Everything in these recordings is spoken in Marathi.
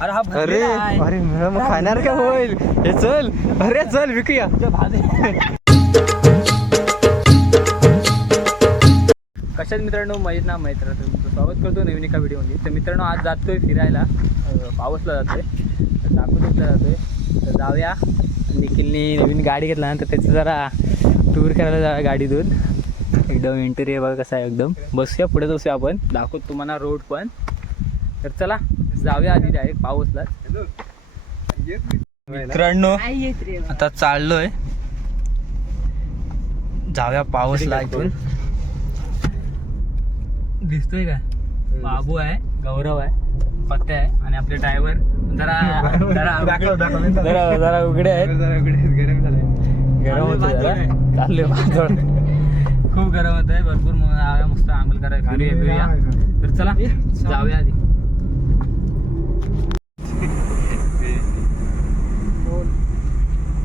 अरे हा अरे भरलेला आहे. अरे मग खाणार का होईल? हे चल. अरे चल विकूया. तुझ्या भाजी- कशात मित्रांनो? मजेत ना मैत्र तुमचं स्वागत करतो नवीन एका व्हिडिओमध्ये. तर मित्रांनो आज जातोय फिरायला. अं, पावसला जातोय. तर नागपूरला जातोय. तर जाऊया. निखिलनी नवीन गाडी घेतला ना तर त्याचं जरा टूर करायला जाऊया गाडीतून. एकदम इंटेरियर बघा कसं आहे एकदम. बसूया पुढे बसूया आपण. दाखवतो तुम्हाला रोड पण. तर चला. जाऊया आधी डायरेक्ट पाऊसला मित्रांनो आता चाललोय. जाऊया पाऊसला इथून. दिसतोय का बाबू आहे गौरव आहे पत्ते आहे आणि आपले ड्रायव्हर जरा जरा उघडे आहेत. गरम होतं चालले. खूप गरम होत आहे भरपूर मस्त आंघोळ करायला तर चला. जाऊया आधी.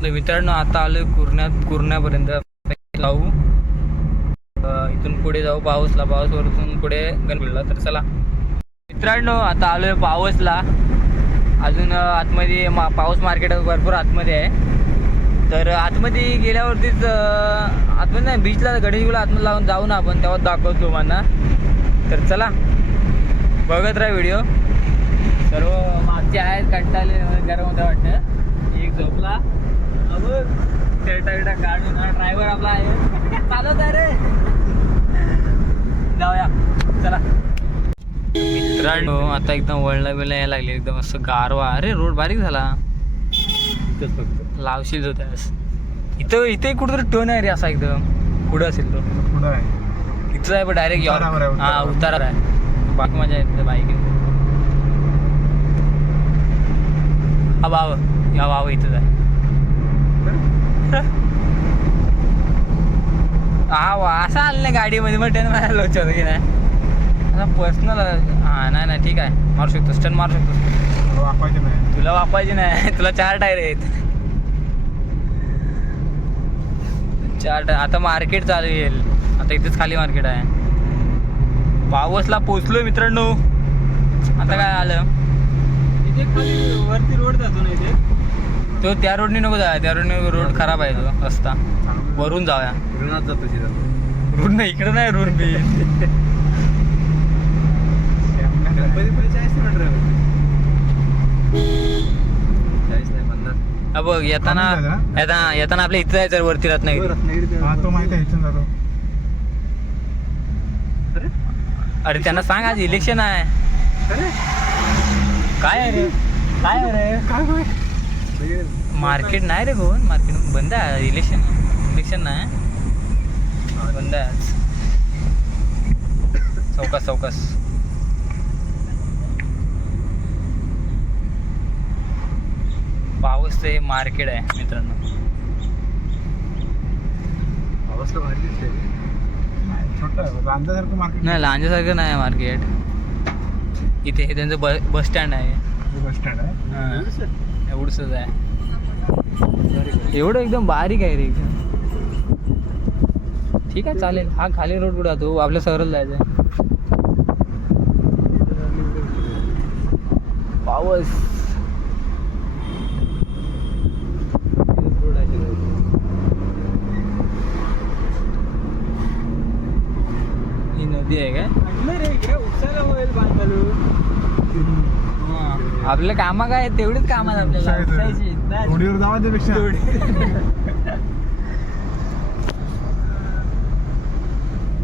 तर मित्रांनो आता आलं कुरण्यात कुरण्यापर्यंत. जाऊ. इथून पुढे जाऊ पाऊसला. पाऊसवरून पुढे गणपतीला. तर चला. मित्रांनो आता आलोय पाऊसला. अजून आतमध्ये मा पाऊस मार्केट भरपूर आतमध्ये आहे. तर आतमध्ये गेल्यावरतीच आतमध्ये नाही बीचला गणेशगुला आतमध्ये लावून जाऊ ना आपण. तेव्हा दाखवतो तुम्हाला. तर चला. बघत राहा व्हिडिओ. सर्व मागचे आहेत कंटाळले गरम होतं वाटतं. एक झोपला. टेटा काढून ड्रायव्हर आपला आहे. चालत आहे रे. जाऊया. चला. मित्रांनो आता एकदम वळला बिळला यायला लागले. एकदम असं गारवा. अरे रोड बारीक झाला. लावशील जो त्यास इथं इथे कुठेतरी टर्न आहे रे असा एकदम. पुढं असेल तो. इथं आहे पण डायरेक्ट आहे, हा. उतारा. आहे बाकी मजा येते बाईक हा भाव या भाव इथंच आहे. हा वा असं आलं नाही गाडीमध्ये मग टेन मारायला लोच होतं की नाही. पर्सनल हा नाही नाही ठीक आहे. मारू शकतो स्टन मारू शकतो. तुला वापायची नाही. तुला चार टायर आहेत. चार टायर. आता मार्केट चालू येईल. आता इथेच खाली मार्केट आहे. पावसला पोचलोय मित्रांनो. आता काय आलं? इथे खाली वरती रोड जातो ना इथे. तो त्या रोडने नको जाय त्या रोडने रोड खराब आहे तो. रस्ता. वरून जाऊया. ऋणात जातो रोड नाही इकडे नाही रोड बी. हा बघ येताना येताना येताना आपल्या इथं जायचं वरती रत्नागिरी. हा तो माहिती आहे इथून जातो. अरे? त्यांना सांग आज इलेक्शन आहे. काय आहे रे? काय आहे रे? काय मार्केट नाही रे भाऊ मार्केट बंद आहे इलेक्शन इलेक्शन नाही. बंद आहे आज. चौकस चौकस. पाऊस ते मार्केट आहे मित्रांनो. नाही लांजासारखं नाही मार्केट. इथे हे त्यांचं बस बस स्टँड आहे. बस स्टँड आहे. एवढंच आहे. एवढं एकदम बारीक आहे रे. एकदम ठीक आहे चालेल. हा खाली रोड कुठं जातो आपल्या सरळ जायचं आहे ही नदी आहे काय आपलं कामं काय तेवढीच काम आहेत आपल्याला. उठायची. थोडीवर जावा त्यापेक्षा.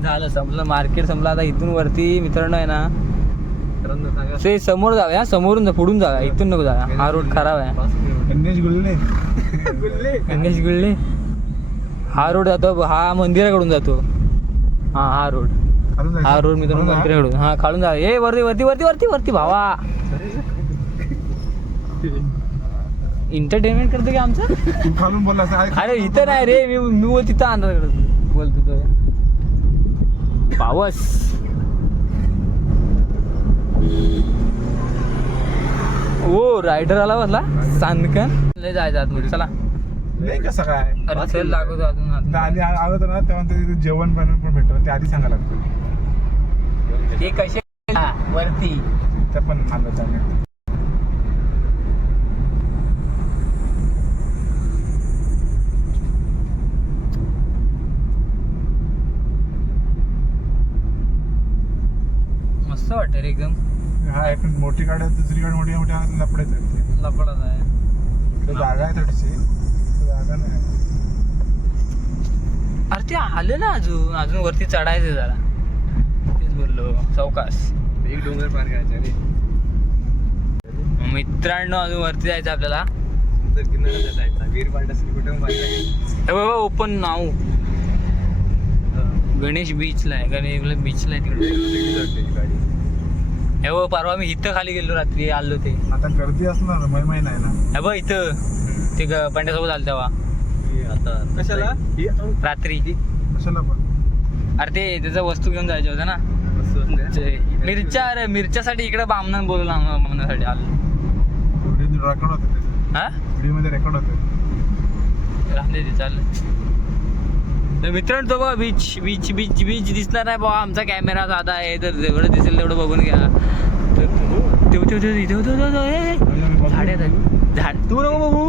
झालं संपलं. मार्केट संपलं. आता इथून वरती मित्रांनो आहे ना ते समोर जाऊया. समोरून जा पुढून जाऊया. इथून नको जाऊया. हा रोड खराब आहे. गणेश गुल्ले. गणेश गुल्ले. हा रोड जातो हा मंदिराकडून जातो. हा हा रोड खालून जायचं. हा रोड मित्रांनो खालून जा. मंदिराकडून. हा खालून जा. ए वरती वरती वरती वरती वरती भावा. एंटरटेनमेंट करतो की आमचं? तू खालून बोलला असं, अरे इथं नाही रे मी मी तिथं अंदाज करतो बोलतो तो. पावस. ओ रायडर आला बसला. चांदकन लय जायचं आतमध्ये चला. नाही कसं काय? अरे चल दाखवतो अजून आत. आता आधी आ- आलं होतं ना तेव्हा ते तिथे जेवण बनवून पण भेटतं ते आधी सांगायला लागतं ते कसे वरती. ते पण आलं मस्त वाटतं रे एकदम. हा एक मोठी गाडी आहे, दुसरी गाडी मोठी मोठी आहे, लपडेच आहेत ते. लपडत आहे. जागा आहे थोडीशी. जागा नाही अरे ते आलं ना अजून. अजून वरती चढायचं जरा. तेच बोललो चौकास. एक डोंगर पार करायचा रे. मित्रांनो अजून वरती जायचं आपल्याला. नंतर किनाऱ्याला जायचा वीर पार्ट असेल कुठे पण हे बाबा ओपन नाव गणेश बीचला आहे. गणेश बीचला आहे तिकडे. गाडी. हे बघ परवा मी इथं खाली गेलो रात्री आलो ते. आता गर्दी असणार मे महिना आहे ना? हे बघ इथं. ते ग- पांड्यासोबत आलं तेव्हा. आता कशाला? रात्री. कशाला पण? अरे ते त्याचं वस्तू घेऊन जायचं होतं ना? मिरच्या अरे मिरच्यासाठी इकडे बामणन बोलवलं म्हणण्यासाठी आलो. रेकॉर्ड होते हा? व्हिडिओमध्ये रेकॉर्ड होते राहते ते चालेल तर मित्रांनो तो बघा बीच बीच बीच बीच दिसणार नाही बाबा आमचा कॅमेरा साधा आहे. तर जेवढं दिसेल तेवढं बघून घ्या. तर झाड झाड. तू नको बघू.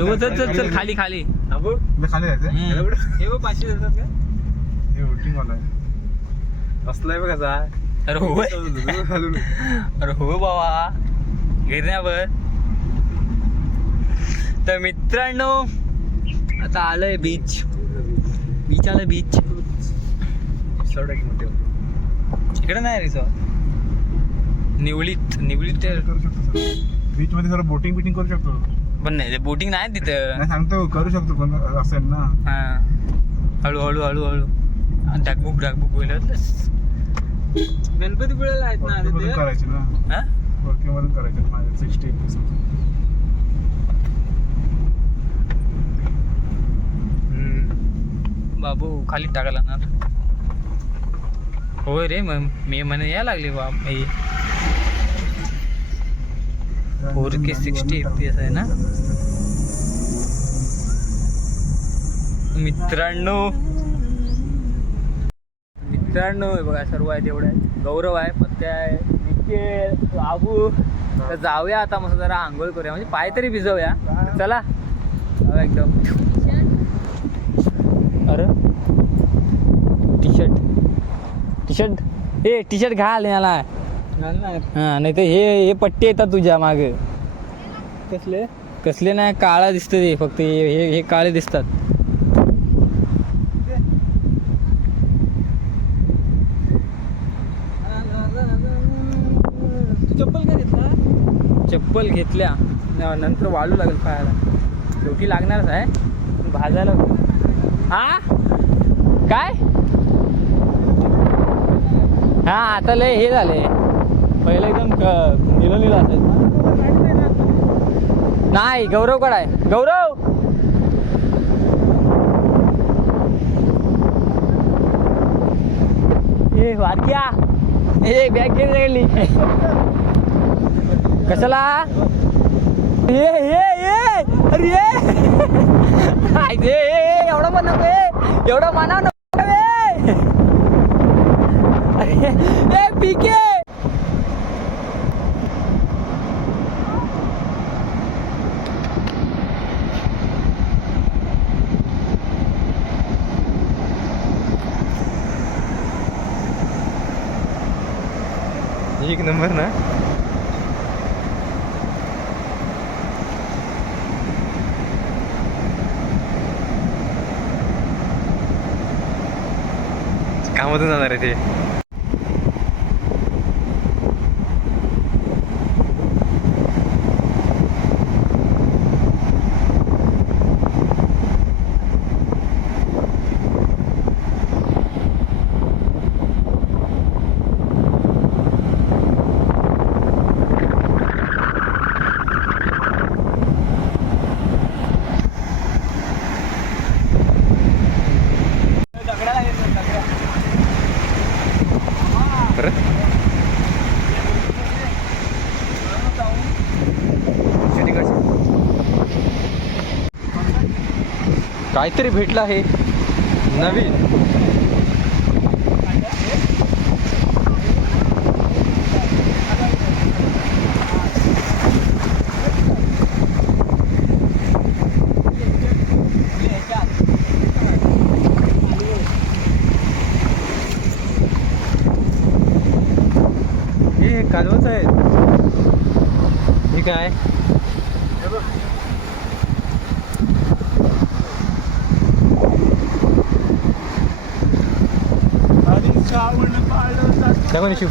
हो, चल चल चल खाली खाली. खाली जायचं. हे वाला आहे बसलाय बघा जा अरे हो अरे हो बाबा. गिरण्यावर. तर मित्रांनो आता आलंय बीच बीच आलं बीच इकडे नाही रिसॉर्ट निवळीत निवळीत ते. करू शकतो बीच मध्ये सर बोटिंग बिटिंग करू शकतो. पण नाही ते बोटिंग नाही तिथं. सांगतो करू शकतो कोण असेल ना. हा. हळू हळू हळू हळू डाकबुक डाकबुक बोलत गणपतीपुळ्याला आहेत ना करायचे ना. करायचे माझे सिक्स्टी बाबू खाली टाकायला ना. होय रे मग मी म्हणे या लागली बाई. Four K sixty F P S आहे ना? मित्रांनो. मित्रांनो बघा सर्व आहे तेवढे आहे गौरव आहे पत्त्या आहे निकेल बाबू. तर जाऊया आता मस्त जरा आंघोळ करूया. म्हणजे पाय तरी भिजवूया. चला. एकदम. अरे. टी शर्ट टी शर्ट ए टी शर्ट घाल याला हा नाही तर हे हे पट्टे येतात तुझ्या मागे. कसले? कसले नाही काळा दिसतं ते फक्त हे हे- हे काळे दिसतात. तू चप्पल का घेतला? चप्पल घेतल्या. न- नंतर वाळू लागेल खायला शेवटी लागणारच आहे. पण भाजायला हा? काय? हा आता लय हे झाले. पहिलं एकदम क- निलं निलं नाही गौरव कडाय आहे गौरव! ए वारक्या! ए बॅग घेऊन गेली कशाला? ये ये अरे! एवढं पण नको. एवढं मानाव नको ए पीके एक नंबर ना? कामातून आहे ते. परत काहीतरी भेटलं आहे. नवीन. ऍडव्हान्स आहे हे काय? काय म्हणे शिव?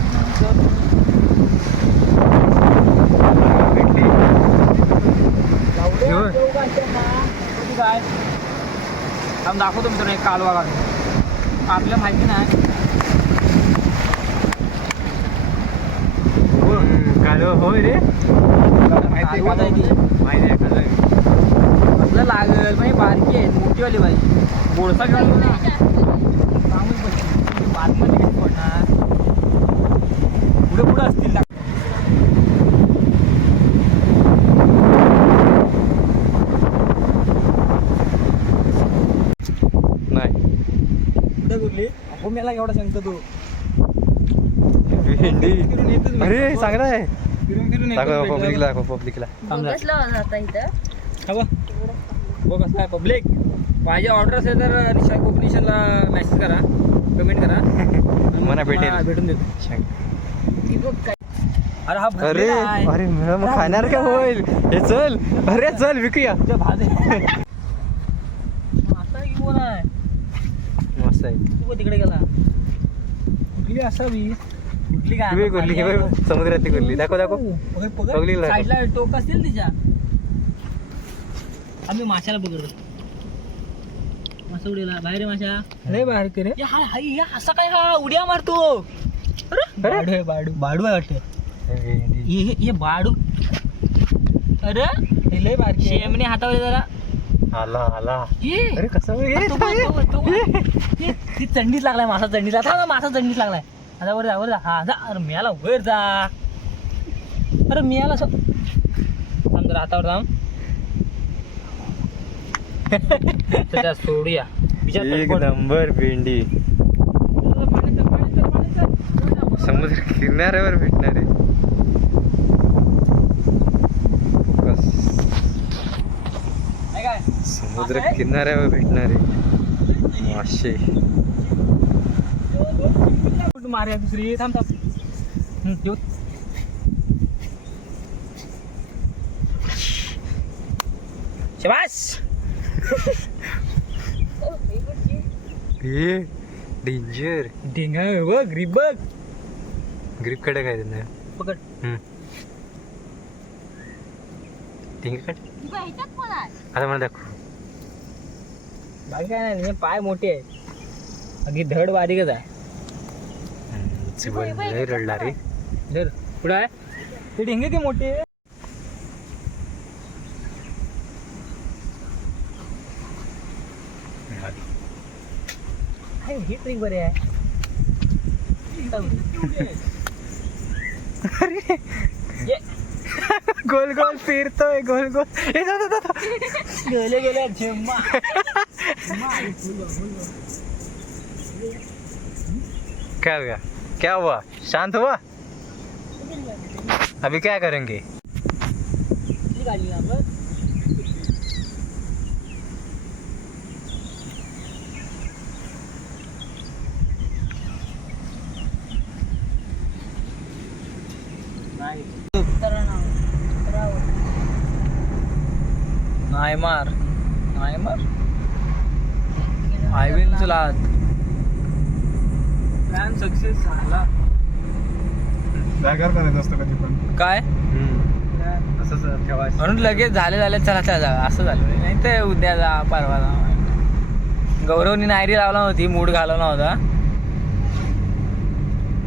शिव? काय? आम्ही दाखवतो मित्रांनो एक कालवा काढून. आपल्याला माहिती नाही. कालो होय रे. कालवा जाय ती. माहिती आहे कालो आपलं लागल? म्हणजे बारकी आहे मोठीवाली बाई. बोळसा घेऊन ना. सांगूच बघ बातमध्ये किती पडणार. पुढे पुढे असतील नाही. पुढे कुठली? हो मला एवढा सांगतो तू. भेंडी. अरे चांगला आहे. फिरून फिरून येतोच दाखव. पब्लिकला दाखव पब्लिकला हा बघ बघ. कसं आहे पब्लिक पाहिजे ऑर्डर असेल तर निशा कोकनिशनला मेसेज करा कमेंट करा. तुम्हाला भेटेल. भेटून देतो. ती बघ काय. अरे हा अरे. अरे मला मग खाणार का होईल? हे चल. अरे चल विकूया. मस्त आहे. तिकडे गेला. कुठली असावी? कुठली काय कुर्ली हे बघ, समुद्रातली कुर्ली दाखव दाखव. साईडला टोक असतील तिच्या. आम्ही माशाला पकडतो. मासा उडीला. बाहेर माशा. अरे बाहेर के रे हा हा या असा काय हा? उड्या मारतो. अरे बाडू आहे बाडू. बाडू आहे वाटतं. हे बाडू. अरे हे लय बारकी शेमने हातावर जरा. आला आला. ये. अरे कसं? तो बघ, तो बघ, तो बघ. ये, ती चंडीच लागलाय मासा चंडीच लागला मासा चंडीच लागलाय. आता वर जा वर जा. हा जा. अरे मियाला वर जा. अरे मियाला असं थांब जरा हातावर थांब. त्याच्यात सोडूया. एक. नंबर भेंडी. समुद्र किनाऱ्यावर भेटणार आहे. समुद्र? किनाऱ्यावर भेटणार आहे. मासे कुठं मारूया दुसरी. थांब थांब. येऊ. शाबास. हे डेंजर ढेंगा बघ ग्रीप बघ. ग्रीपकडे काय त्यांना पकड. टिंग कट तू आता मला दाखव. बाकी काय नाही पाय मोठे आहे अगदी धड बारीकच आहे. लय रडला रे धर. पुढं आहे. ते ढेंगे ते मोठे आहे. ही ट्रिक बरी आहे. गोल गोल फिरतोय गोल गोल. गेले गेले झेम्मा. क्या क्या हुआ? शांत हुआ? अभी क्या करेंगे? किती काढली ना आपण नाही नाही मार नाही मार हायवेन चला प्लॅन सक्सेस झाला. जागर करायचं असतं कधी पण. काय? ठेवायचं. म्हणून लगेच झाले झाले चला चला जा असं झालं. नाही तर उद्या जा परवा जा. गौरवनी नायरी लावला होती मूड घालवला होता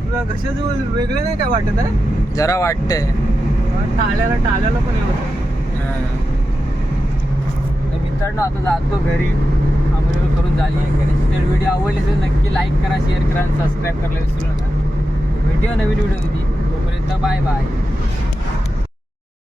तुला कशाचं वेगळे नाही काय वाटत आहे? जरा वाटतंय. टाळ्याला टाळ्याला पण येत हां. तर मित्रांनो आता जातो घरी. आम्हाला करून झाली. तर व्हिडिओ आवडली असेल नक्की लाईक करा शेअर करा आणि सबस्क्राईब करायला विसरू नका. व्हिडिओ नवीन व्हिडिओ होती तोपर्यंत बाय बाय.